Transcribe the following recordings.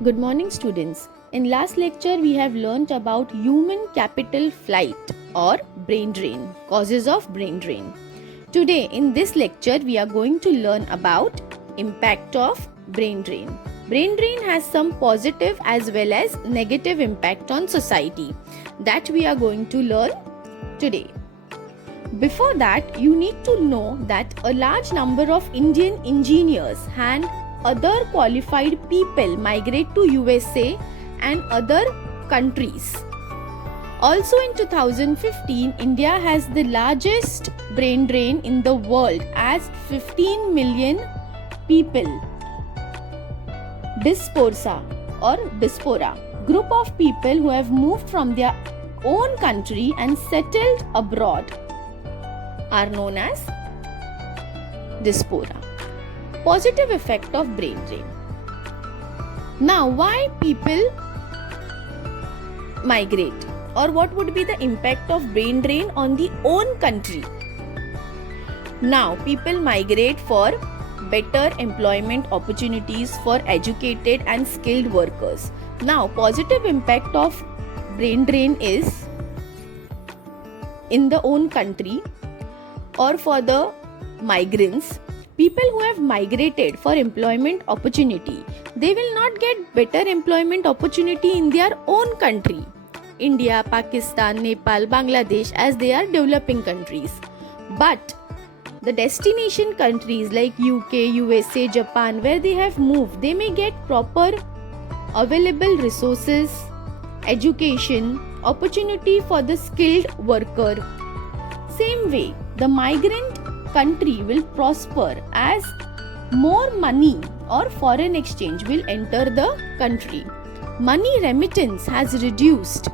Good morning, students. In last lecture, we have learnt about human capital flight or brain drain, causes of brain drain. Today, in this lecture, we are going to learn about impact of brain drain. Brain drain has some positive as well as negative impact on society that we are going to learn today. Before that, you need to know that a large number of Indian engineers and other qualified people migrate to USA and other countries. Also in 2015, India has the largest brain drain in the world as 15 million people. Diaspora or diaspora, group of people who have moved from their own country and settled abroad are known as diaspora. Positive effect of brain drain. Now, why people migrate, or what would be the impact of brain drain on the own country? Now, people migrate for better employment opportunities for educated and skilled workers. Now, positive impact of brain drain is in the own country or for the migrants, people who have migrated for employment opportunity, they will not get better employment opportunity in their own country. India, Pakistan, Nepal, Bangladesh, as they are developing countries. But the destination countries like UK, USA, Japan, where they have moved, they may get proper available resources, education, opportunity for the skilled worker. Same way, the migrant country will prosper as more money or foreign exchange will enter the country. Money remittance has reduced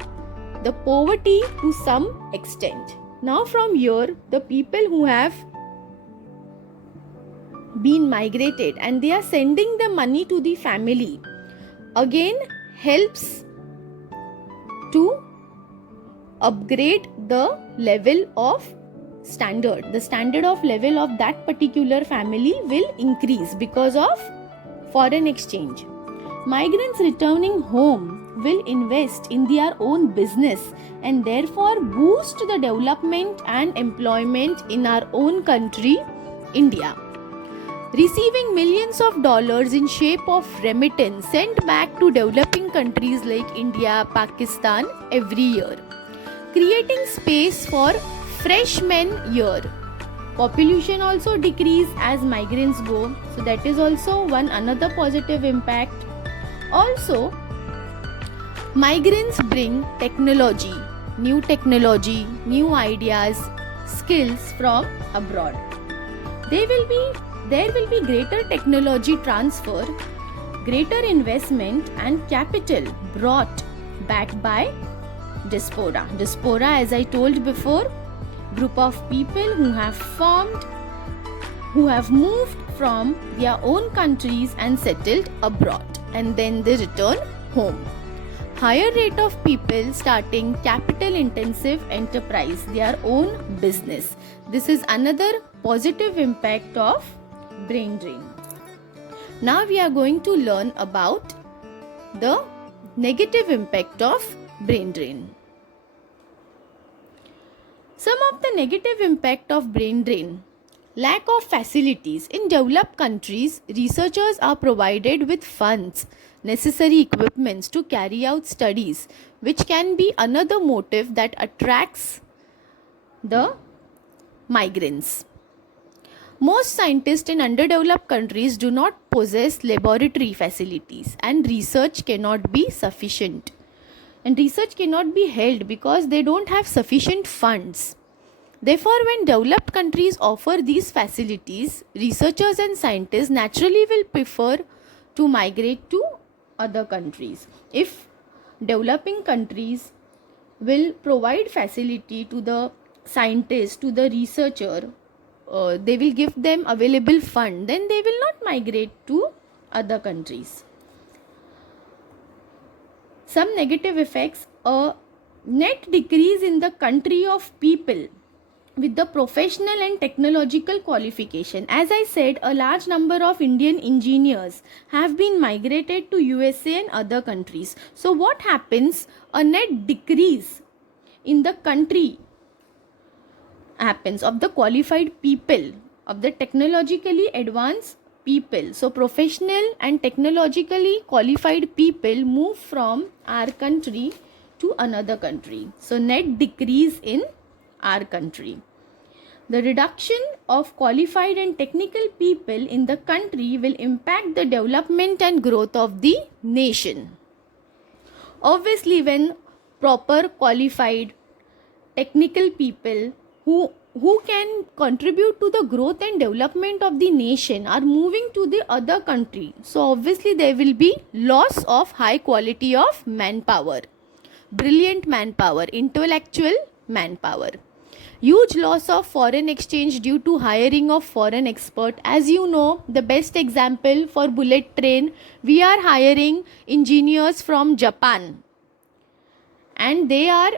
the poverty to some extent. Now from here, the people who have been migrated and they are sending the money to the family again helps to upgrade the level of standard. The standard of level of that particular family will increase because of foreign exchange. Migrants returning home will invest in their own business and therefore boost the development and employment in our own country, India. Receiving millions of dollars in shape of remittance sent back to developing countries like India, Pakistan every year. Creating space for fresh men here. Population also decrease as migrants go, so that is also one another positive impact. Also, migrants bring technology, new ideas, skills from abroad. There will be greater technology transfer, greater investment and capital brought back by diaspora. Diaspora, as I told before, group of people who have moved from their own countries and settled abroad, and then they return home. Higher rate of people starting capital intensive enterprise, their own business. This is another positive impact of brain drain. Now we are going to learn about the negative impact of brain drain. Some of the negative impact of brain drain. Lack of facilities. In developed countries, researchers are provided with funds, necessary equipments to carry out studies, which can be another motive that attracts the migrants. Most scientists in underdeveloped countries do not possess laboratory facilities, and research cannot be sufficient. And research cannot be held because they don't have sufficient funds. Therefore, when developed countries offer these facilities, researchers and scientists naturally will prefer to migrate to other countries. If developing countries will provide facility to the scientist, to the researcher, they will give them available fund, then they will not migrate to other countries. Some negative effects: a net decrease in the country of people with the professional and technological qualification. As I said, a large number of Indian engineers have been migrated to USA and other countries. So what happens? A net decrease in the country happens of the qualified people, of the technologically advanced people. So professional and technologically qualified people move from our country to another country. So net decrease in our country. The reduction of qualified and technical people in the country will impact the development and growth of the nation. Obviously, when proper qualified technical people who can contribute to the growth and development of the nation are moving to the other country, so obviously there will be loss of high quality of manpower, brilliant manpower, intellectual manpower. Huge loss of foreign exchange due to hiring of foreign expert. As you know, the best example for bullet train, we are hiring engineers from Japan, and they are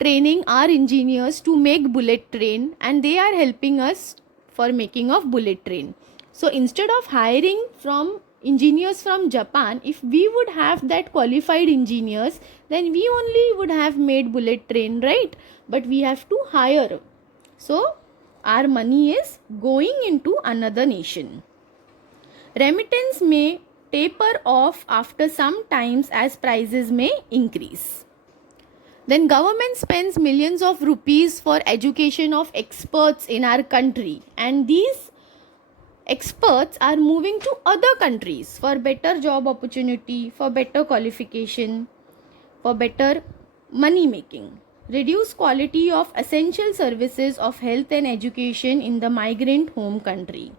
training our engineers to make bullet train, and they are helping us for making of bullet train. So instead of hiring from engineers from Japan, if we would have that qualified engineers, then we only would have made bullet train, right? But we have to hire. So our money is going into another nation. Remittance may taper off after some times as prices may increase. Then government spends millions of rupees for education of experts in our country, and these experts are moving to other countries for better job opportunity, for better qualification, for better money making. Reduce quality of essential services of health and education in the migrant home country.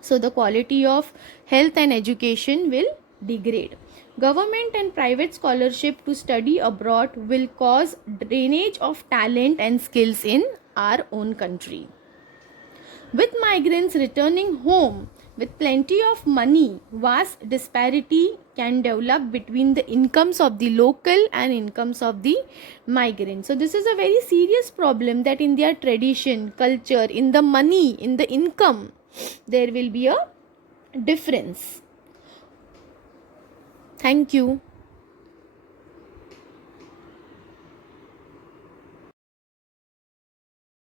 So the quality of health and education will degrade. Government and private scholarship to study abroad will cause drainage of talent and skills in our own country. With migrants returning home with plenty of money, vast disparity can develop between the incomes of the local and incomes of the migrant. So this is a very serious problem, that in their tradition, culture, in the money, in the income, there will be a difference. Thank you.